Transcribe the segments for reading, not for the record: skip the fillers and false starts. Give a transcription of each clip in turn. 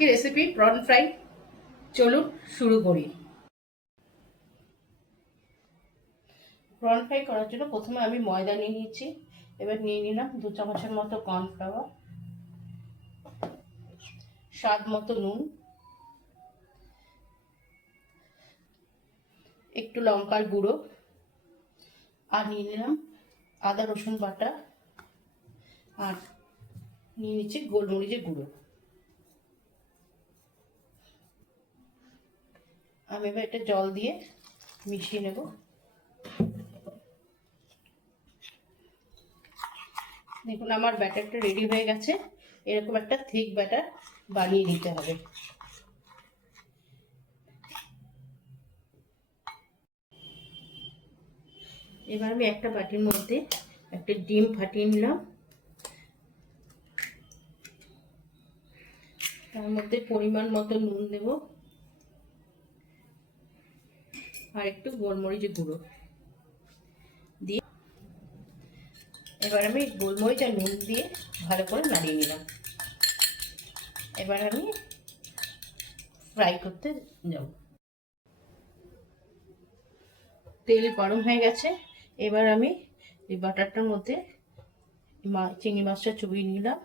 আজকে recipe prawn fry. চলুন শুরু করি। প্রন ফ্রাই করার জন্য প্রথমে আমি ময়দা নিয়ে নিয়েছি। এবার নিয়ে নিলাম 2 চামচের মতো কর্নফ্লাওয়ার, স্বাদ মতো নুন, একটু লঙ্কার গুঁড়ো, আর নিয়ে নিলাম আদা রসুন বাটা, আর নিয়ে নিচ্ছি গোলমরিচের গুঁড়ো। আমি এবার এটা জল দিয়ে মিশিয়ে নেব। দেখুন আমার ব্যাটারটা রেডি হয়ে গেছে। এরকম একটা থিক ব্যাটার বানিয়ে নিতে হবে। এবার আমি একটা বাটির মধ্যে একটা ডিম ফাটিয়ে নিলাম। তার মধ্যে পরিমাণ মতো নুন দেব, আর একটু গোলমরিচের গুঁড়ো দিয়ে এবার আমি গোলমরিচ আর নুন দিয়ে ভালো করে নাড়িয়ে নিলাম। এবার আমি ফ্রাই করতে যাব। তেল গরম হয়ে গেছে। এবার আমি এই বাটারটার মধ্যে চিংড়ি মাছটা চুবিয়ে নিলাম।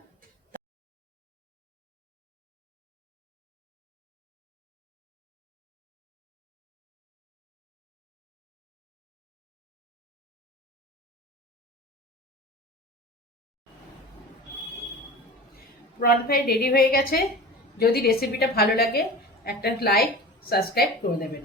প্রন ফ্রাই রেডি হয়ে গেছে। যদি রেসিপিটা ভালো লাগে একটা লাইক সাবস্ক্রাইব করে দেবেন।